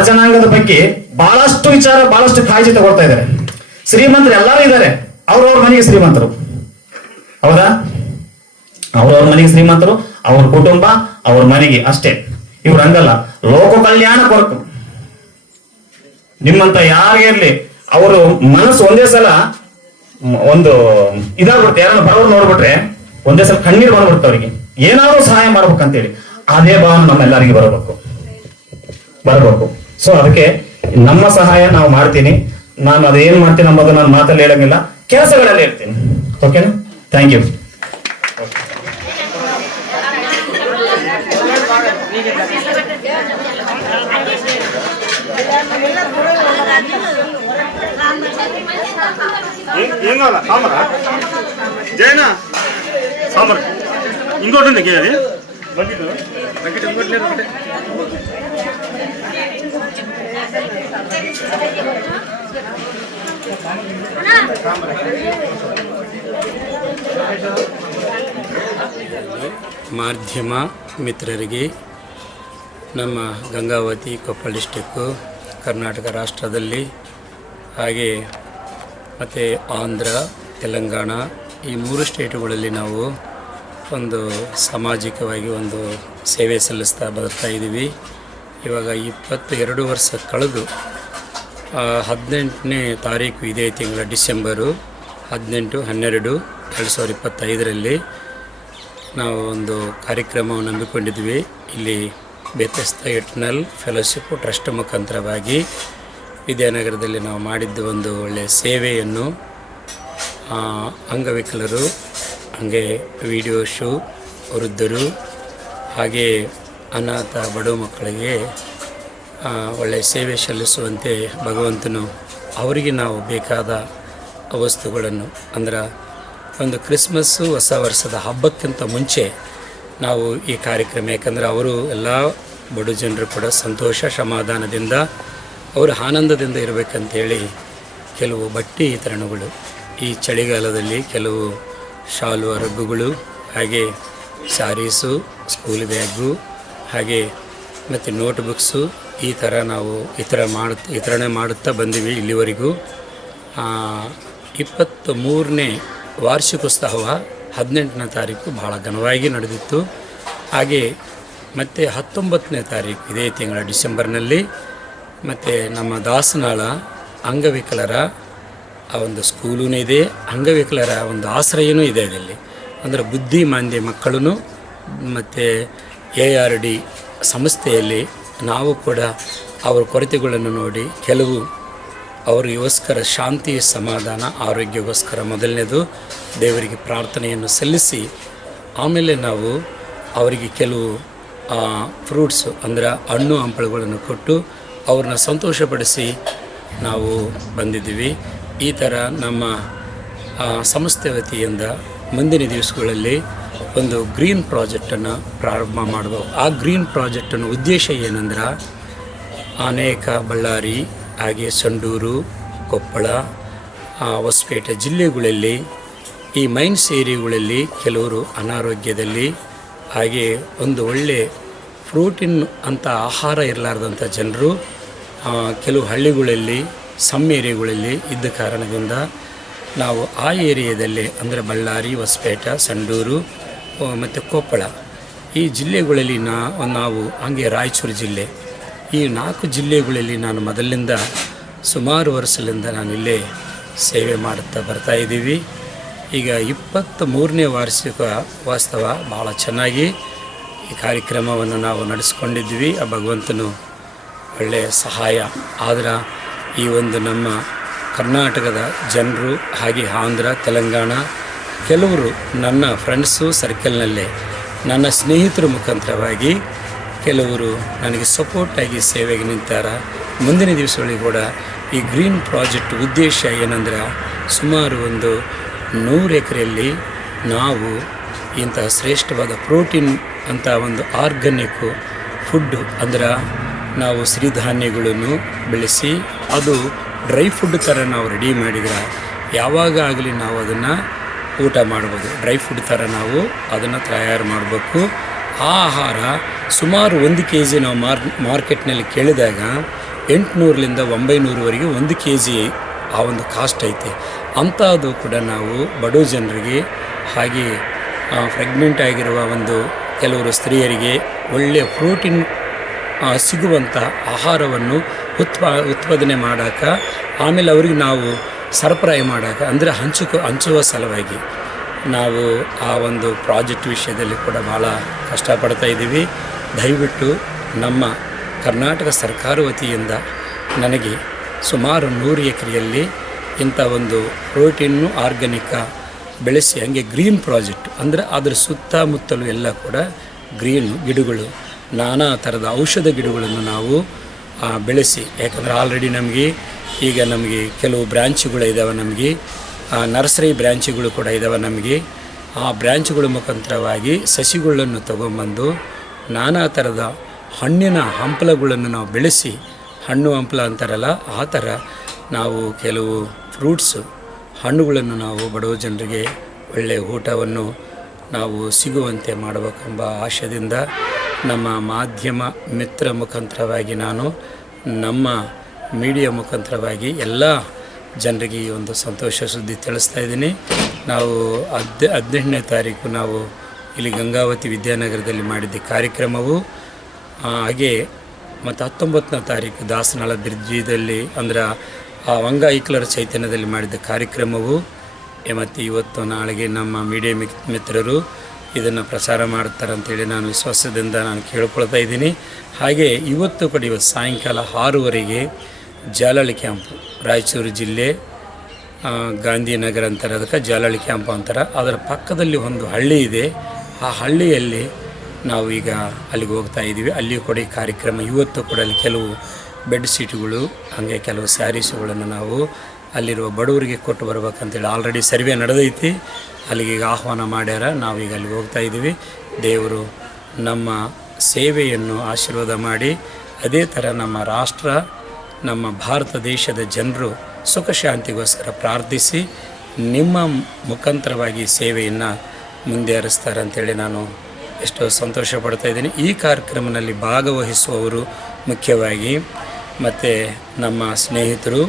ಜನಾಂಗದ ಬಗ್ಗೆ ಬಹಳಷ್ಟು ವಿಚಾರ, ಬಹಳಷ್ಟು ಕಾಳಜಿ ತಗೊಳ್ತಾ ಇದ್ದಾರೆ. ಶ್ರೀಮಂತರು ಎಲ್ಲರೂ ಇದ್ದಾರೆ, ಅವ್ರವ್ರ ಮನೆಗೆ ಶ್ರೀಮಂತರು, ಹೌದಾ? ಅವ್ರವ್ರ ಮನೆಗೆ ಶ್ರೀಮಂತರು, ಅವ್ರ ಕುಟುಂಬ, ಅವ್ರ ಮನೆಗೆ ಅಷ್ಟೇ. ಇವ್ರು ಹಂಗಲ್ಲ, ಲೋಕ ಕಲ್ಯಾಣ ಕೊರಕು. ನಿಮ್ಮಂತ ಯಾರಿಗಿರ್ಲಿ, ಅವರು ಮನಸ್ಸು ಒಂದೇ ಸಲ ಒಂದು ಇದಾಗ್ಬಿಡುತ್ತೆ. ಯಾರನ್ನ ಬರೋರು ನೋಡ್ಬಿಟ್ರೆ ಒಂದೇ ಸಲ ಕಣ್ಣೀರು ಬಂದ್ಬಿಡುತ್ತೆ ಅವ್ರಿಗೆ, ಏನಾದ್ರು ಸಹಾಯ ಮಾಡ್ಬೇಕಂತೇಳಿ. ಅದೇ ಭಾವನೆ ನಮ್ಮೆಲ್ಲರಿಗೆ ಬರಬೇಕು. ಸೊ ಅದಕ್ಕೆ ನಮ್ಮ ಸಹಾಯ ನಾವು ಮಾಡ್ತೀನಿ. ನಾನು ಅದೇನ್ ಮಾಡ್ತೀನಿ ಅನ್ನೋದು ನಾನು ಮಾತಲ್ಲಿ ಹೇಳಂಗಿಲ್ಲ, ಕೆಲಸಗಳಲ್ಲಿ ಹೇಳ್ತೀನಿ. ಓಕೆನಾ? Thank you. ఏంగాల సాంబారా జైనా సాంబార్ ఇంకోటి ఉంది అది బకెట్ ఇంకోటి లేదు ఒకటే. ಮಾಧ್ಯಮ ಮಿತ್ರರಿಗೆ, ನಮ್ಮ ಗಂಗಾವತಿ ಕೊಪ್ಪಳ ಡಿಸ್ಟಿಕ್ಕು ಕರ್ನಾಟಕ ರಾಷ್ಟ್ರದಲ್ಲಿ, ಹಾಗೆ ಮತ್ತು ಆಂಧ್ರ, ತೆಲಂಗಾಣ ಈ 3 ಸ್ಟೇಟುಗಳಲ್ಲಿ ನಾವು ಒಂದು ಸಾಮಾಜಿಕವಾಗಿ ಒಂದು ಸೇವೆ ಸಲ್ಲಿಸ್ತಾ ಬರ್ತಾ ಇದ್ದೀವಿ. ಇವಾಗ 22 ವರ್ಷ ಕಳೆದು 18ನೇ ತಾರೀಕು ಇದೇ ತಿಂಗಳ ಡಿಸೆಂಬರು 18/12/2025 ನಾವು ಒಂದು ಕಾರ್ಯಕ್ರಮವನ್ನು ಹಮ್ಮಿಕೊಂಡಿದ್ವಿ. ಇಲ್ಲಿ ಬೆಥೆಸ್ಡಾ ಎಟರ್ನಲ್ ಫೆಲೋಶಿಪ್ ಟ್ರಸ್ಟ್ ಮುಖಾಂತರವಾಗಿ ವಿದ್ಯಾನಗರದಲ್ಲಿ ನಾವು ಮಾಡಿದ್ದು ಒಂದು ಒಳ್ಳೆಯ ಸೇವೆಯನ್ನು ಅಂಗವಿಕಲರು, ಹಾಗೆ ವಿಡಿಯೋ ಶೋ, ವೃದ್ಧರು, ಹಾಗೆ ಅನಾಥ ಬಡ ಮಕ್ಕಳಿಗೆ ಒಳ್ಳೆಯ ಸೇವೆ ಸಲ್ಲಿಸುವಂತೆ ಭಗವಂತನು ಅವರಿಗೆ ನಾವು ಬೇಕಾದ ವಸ್ತುಗಳನ್ನು ಅಂದ್ರೆ ಒಂದು ಕ್ರಿಸ್ಮಸ್ಸು ಹೊಸ ವರ್ಷದ ಹಬ್ಬಕ್ಕಿಂತ ಮುಂಚೆ ನಾವು ಈ ಕಾರ್ಯಕ್ರಮ, ಯಾಕಂದರೆ ಅವರು ಎಲ್ಲ ಬಡ ಜನರು ಕೂಡ ಸಂತೋಷ ಸಮಾಧಾನದಿಂದ ಅವರು ಆನಂದದಿಂದ ಇರಬೇಕಂತೇಳಿ ಕೆಲವು ಬಟ್ಟೆ ವಿತರಣೆಗಳು, ಈ ಚಳಿಗಾಲದಲ್ಲಿ ಕೆಲವು ಶಾಲು ರಗ್ಗುಗಳು, ಹಾಗೆ ಸ್ಯಾರೀಸು, ಸ್ಕೂಲ್ ಬ್ಯಾಗು, ಹಾಗೆ ಮತ್ತು ನೋಟ್ಬುಕ್ಸು, ಈ ಥರ ನಾವು ವಿತರಣೆ ಮಾಡುತ್ತಾ ಬಂದಿವಿ ಇಲ್ಲಿವರೆಗೂ. 23ನೇ ವಾರ್ಷಿಕೋತ್ಸವ 18ನೇ ತಾರೀಕು ಭಾಳ ಘನವಾಗಿ ನಡೆದಿತ್ತು. ಹಾಗೆ ಮತ್ತು 19ನೇ ತಾರೀಕು ಇದೇ ತಿಂಗಳ ಡಿಸೆಂಬರ್ನಲ್ಲಿ ಮತ್ತು ನಮ್ಮ ದಾಸನಾಳ ಅಂಗವಿಕಲರ ಆ ಒಂದು ಸ್ಕೂಲೂ ಇದೆ, ಅಂಗವಿಕಲರ ಒಂದು ಆಶ್ರಯನೂ ಇದೆ ಇದರಲ್ಲಿ. ಅಂದರೆ ಬುದ್ಧಿಮಾಂದ್ಯ ಮಕ್ಕಳು ಮತ್ತು ARD ಸಂಸ್ಥೆಯಲ್ಲಿ ನಾವು ಕೂಡ ಅವರ ಕೊರತೆಗಳನ್ನು ನೋಡಿ ಕೆಲವು ಅವರಿಗೋಸ್ಕರ ಶಾಂತಿ, ಸಮಾಧಾನ, ಆರೋಗ್ಯಕ್ಕೋಸ್ಕರ ಮೊದಲನೇದು ದೇವರಿಗೆ ಪ್ರಾರ್ಥನೆಯನ್ನು ಸಲ್ಲಿಸಿ ಆಮೇಲೆ ನಾವು ಅವರಿಗೆ ಕೆಲವು ಫ್ರೂಟ್ಸು ಅಂದರೆ ಹಣ್ಣು ಹಂಪಲುಗಳನ್ನು ಕೊಟ್ಟು ಅವ್ರನ್ನ ಸಂತೋಷಪಡಿಸಿ ನಾವು ಬಂದಿದ್ದೀವಿ. ಈ ಥರ ನಮ್ಮ ಸಂಸ್ಥೆ ವತಿಯಿಂದ ಮುಂದಿನ ದಿವಸಗಳಲ್ಲಿ ಒಂದು ಗ್ರೀನ್ ಪ್ರಾಜೆಕ್ಟನ್ನು ಪ್ರಾರಂಭ ಮಾಡಬೇಕು. ಆ ಗ್ರೀನ್ ಪ್ರಾಜೆಕ್ಟನ್ನು ಉದ್ದೇಶ ಏನಂದ್ರೆ ಅನೇಕ ಬಳ್ಳಾರಿ, ಹಾಗೆ ಸಂಡೂರು, ಕೊಪ್ಪಳ, ಹೊಸಪೇಟೆ ಜಿಲ್ಲೆಗಳಲ್ಲಿ ಈ ಮೈನ್ಸ್ ಏರಿಯಾಗಳಲ್ಲಿ ಕೆಲವರು ಅನಾರೋಗ್ಯದಲ್ಲಿ, ಹಾಗೆ ಒಂದು ಒಳ್ಳೆ ಪ್ರೋಟೀನ್ ಅಂತ ಆಹಾರ ಇರಲಾರ್ದಂಥ ಜನರು ಕೆಲವು ಹಳ್ಳಿಗಳಲ್ಲಿ, ಸಮ್ ಏರಿಯಾಗಳಲ್ಲಿ ಇದ್ದ ಕಾರಣದಿಂದ ನಾವು ಆ ಏರಿಯಾದಲ್ಲಿ ಅಂದರೆ ಬಳ್ಳಾರಿ, ಹೊಸಪೇಟೆ, ಸಂಡೂರು ಮತ್ತು ಕೊಪ್ಪಳ ಈ ಜಿಲ್ಲೆಗಳಲ್ಲಿ ನಾವು ಹಾಗೆ ರಾಯಚೂರು ಜಿಲ್ಲೆ, ಈ 4 ಜಿಲ್ಲೆಗಳಲ್ಲಿ ನಾನು ಮೊದಲಿನಿಂದ ಸುಮಾರು ವರ್ಷದಿಂದ ನಾನಿಲ್ಲೇ ಸೇವೆ ಮಾಡುತ್ತಾ ಬರ್ತಾಯಿದ್ದೀವಿ. ಈಗ 23ನೇ ವಾರ್ಷಿಕ ವಾಸ್ತವ ಭಾಳ ಚೆನ್ನಾಗಿ ಈ ಕಾರ್ಯಕ್ರಮವನ್ನು ನಾವು ನಡೆಸ್ಕೊಂಡಿದ್ವಿ. ಆ ಭಗವಂತನು ಒಳ್ಳೆಯ ಸಹಾಯ ಆದ್ರೆ ಈ ಒಂದು ನಮ್ಮ ಕರ್ನಾಟಕದ ಜನರು, ಹಾಗೆ ಆಂಧ್ರ, ತೆಲಂಗಾಣ ಕೆಲವರು ನನ್ನ ಫ್ರೆಂಡ್ಸು ಸರ್ಕಲ್ನಲ್ಲೇ ನನ್ನ ಸ್ನೇಹಿತರ ಮುಖಾಂತರವಾಗಿ ಕೆಲವರು ನನಗೆ ಸಪೋರ್ಟಾಗಿ ಸೇವೆಗೆ ನಿಂತಾರ. ಮುಂದಿನ ದಿವಸಗಳಿಗೆ ಕೂಡ ಈ ಗ್ರೀನ್ ಪ್ರಾಜೆಕ್ಟ್ ಉದ್ದೇಶ ಏನಂದ್ರೆ ಸುಮಾರು ಒಂದು 100 ಎಕರೆಯಲ್ಲಿ ನಾವು ಇಂತಹ ಶ್ರೇಷ್ಠವಾದ ಪ್ರೋಟೀನ್ ಅಂತ ಒಂದು ಆರ್ಗಾನಿಕ್ಕು ಫುಡ್ಡು ಅಂದ್ರೆ ನಾವು ಸಿರಿಧಾನ್ಯಗಳನ್ನು ಬೆಳೆಸಿ ಅದು ಡ್ರೈ ಫುಡ್ ಥರ ನಾವು ರೆಡಿ ಮಾಡಿದ್ರೆ ಯಾವಾಗ ಆಗಲಿ ನಾವು ಅದನ್ನು ಊಟ ಮಾಡ್ಬೋದು. ಡ್ರೈ ಫುಡ್ ಥರ ನಾವು ಅದನ್ನು ತಯಾರು ಮಾಡಬೇಕು. ಆ ಆಹಾರ ಸುಮಾರು 1 kg ನಾವು ಮಾರ್ಕೆಟ್ನಲ್ಲಿ ಕೇಳಿದಾಗ 800ರಿಂದ 900ವರೆಗೆ 1 kg ಆ ಒಂದು ಕಾಸ್ಟ್ ಐತೆ. ಅಂಥದ್ದು ಕೂಡ ನಾವು ಬಡ ಜನರಿಗೆ, ಹಾಗೆ ಪ್ರೆಗ್ನೆಂಟ್ ಆಗಿರುವ ಒಂದು ಕೆಲವರು ಸ್ತ್ರೀಯರಿಗೆ ಒಳ್ಳೆಯ ಪ್ರೋಟೀನ್ ಸಿಗುವಂಥ ಆಹಾರವನ್ನು ಉತ್ಪಾದನೆ ಮಾಡೋಕೆ, ಆಮೇಲೆ ಅವ್ರಿಗೆ ನಾವು ಸರಬರಾಜು ಮಾಡೋಕೆ ಅಂದರೆ ಹಂಚುವ ಸಲುವಾಗಿ ನಾವು ಆ ಒಂದು ಪ್ರಾಜೆಕ್ಟ್ ವಿಷಯದಲ್ಲಿ ಕೂಡ ಭಾಳ ಕಷ್ಟಪಡ್ತಾ ಇದ್ದೀವಿ. ದಯವಿಟ್ಟು ನಮ್ಮ ಕರ್ನಾಟಕ ಸರ್ಕಾರ ವತಿಯಿಂದ ನನಗೆ ಸುಮಾರು 100 ಎಕರೆಯಲ್ಲಿ ಇಂಥ ಒಂದು ಪ್ರೋಟೀನು ಆರ್ಗಾನಿಕ ಬೆಳೆಸಿ ಹಂಗೆ ಗ್ರೀನ್ ಪ್ರಾಜೆಕ್ಟ್ ಅಂದರೆ ಅದರ ಸುತ್ತಮುತ್ತಲೂ ಎಲ್ಲ ಕೂಡ ಗ್ರೀನ್ ಗಿಡಗಳು, ನಾನಾ ಥರದ ಔಷಧ ಗಿಡಗಳನ್ನು ನಾವು ಬೆಳೆಸಿ, ಯಾಕಂದರೆ ಆಲ್ರೆಡಿ ನಮಗೆ ಕೆಲವು ಬ್ರ್ಯಾಂಚುಗಳು ಇದ್ದಾವೆ, ನಮಗೆ ನರ್ಸರಿ ಬ್ರ್ಯಾಂಚುಗಳು ಕೂಡ ಇದ್ದಾವೆ. ನಮಗೆ ಆ ಬ್ರ್ಯಾಂಚುಗಳ ಮುಖಾಂತರವಾಗಿ ಸಸಿಗಳನ್ನು ತಗೊಂಬಂದು ನಾನಾ ಥರದ ಹಣ್ಣಿನ ಹಂಪಲುಗಳನ್ನು ನಾವು ಬೆಳೆಸಿ, ಹಣ್ಣು ಹಂಪಲ ಅಂತಾರಲ್ಲ ಆ ಥರ ನಾವು ಕೆಲವು ಫ್ರೂಟ್ಸು ಹಣ್ಣುಗಳನ್ನು ನಾವು ಬಡವ ಜನರಿಗೆ ಒಳ್ಳೆಯ ಊಟವನ್ನು ನಾವು ಸಿಗುವಂತೆ ಮಾಡಬೇಕೆಂಬ ಆಶಯದಿಂದ ನಮ್ಮ ಮಾಧ್ಯಮ ಮಿತ್ರ ಮುಖಾಂತರವಾಗಿ ನಾನು ನಮ್ಮ ಮೀಡಿಯಾ ಮುಖಾಂತರವಾಗಿ ಎಲ್ಲ ಜನರಿಗೆ ಈ ಒಂದು ಸಂತೋಷ ಸುದ್ದಿ ತಿಳಿಸ್ತಾ ಇದ್ದೀನಿ. ನಾವು 18ನೇ ತಾರೀಕು ನಾವು ಇಲ್ಲಿ ಗಂಗಾವತಿ ವಿದ್ಯಾನಗರದಲ್ಲಿ ಮಾಡಿದ್ದ ಕಾರ್ಯಕ್ರಮವು, ಹಾಗೆ ಮತ್ತು 19ನೇ ತಾರೀಕು ದಾಸನಾಳ ಬ್ರಿಡ್ಜಿದಲ್ಲಿ ಅಂದರೆ ಆ ಅಂಗವಿಕಲರ ಚೈತನ್ಯದಲ್ಲಿ ಮಾಡಿದ ಕಾರ್ಯಕ್ರಮವು, ಮತ್ತು ಇವತ್ತು ನಾಳೆಗೆ ನಮ್ಮ ಮೀಡಿಯಾ ಮಿತ್ರರು ಇದನ್ನು ಪ್ರಚಾರ ಮಾಡ್ತಾರಂತೇಳಿ ನಾನು ವಿಶ್ವಾಸದಿಂದ ನಾನು ಕೇಳ್ಕೊಳ್ತಾ ಇದ್ದೀನಿ. ಹಾಗೆ ಇವತ್ತು ಕೂಡ ಇವತ್ತು ಸಾಯಂಕಾಲ 6ವರೆಗೆ ಜಾಲಹಳ್ಳಿ ಕ್ಯಾಂಪು, ರಾಯಚೂರು ಜಿಲ್ಲೆ ಗಾಂಧಿನಗರ ಅಂತಾರೆ, ಅದಕ್ಕೆ ಜಾಲಹಳ್ಳಿ ಕ್ಯಾಂಪು ಅಂತಾರೆ. ಅದರ ಪಕ್ಕದಲ್ಲಿ ಒಂದು ಹಳ್ಳಿ ಇದೆ. ಆ ಹಳ್ಳಿಯಲ್ಲಿ ನಾವು ಈಗ ಅಲ್ಲಿಗೆ ಹೋಗ್ತಾ ಇದ್ದೀವಿ. ಅಲ್ಲಿಯೂ ಕೂಡ ಈ ಕಾರ್ಯಕ್ರಮ ಇವತ್ತು ಕೂಡ ಅಲ್ಲಿ ಕೆಲವು ಬೆಡ್ ಶೀಟ್ಗಳು ಹಾಗೆ ಕೆಲವು ಸ್ಯಾರೀಸ್ಗಳನ್ನು ನಾವು ಅಲ್ಲಿರುವ ಬಡವರಿಗೆ ಕೊಟ್ಟು ಬರ್ಬೇಕಂತೇಳಿ ಆಲ್ರೆಡಿ ಸರ್ವೆ ನಡೆದೈತಿ. ಅಲ್ಲಿಗೆ ಈಗ ಆಹ್ವಾನ ಮಾಡ್ಯಾರ. ನಾವೀಗ ಅಲ್ಲಿಗೆ ಹೋಗ್ತಾ ಇದ್ದೀವಿ. ದೇವರು ನಮ್ಮ ಸೇವೆಯನ್ನು ಆಶೀರ್ವಾದ ಮಾಡಿ ಅದೇ ಥರ ನಮ್ಮ ರಾಷ್ಟ್ರ, ನಮ್ಮ ಭಾರತ ದೇಶದ ಜನರು ಸುಖ ಶಾಂತಿಗೋಸ್ಕರ ಪ್ರಾರ್ಥಿಸಿ ನಿಮ್ಮ ಮುಖಾಂತರವಾಗಿ ಸೇವೆಯನ್ನು ಮುಂದುವರಿಸ್ತಾರೆ ಅಂತೇಳಿ ನಾನು ಎಷ್ಟೋ ಸಂತೋಷ ಪಡ್ತಾ ಇದ್ದೀನಿ. ಈ ಕಾರ್ಯಕ್ರಮದಲ್ಲಿ ಭಾಗವಹಿಸುವವರು ಮುಖ್ಯವಾಗಿ ಮತ್ತು ನಮ್ಮ ಸ್ನೇಹಿತರು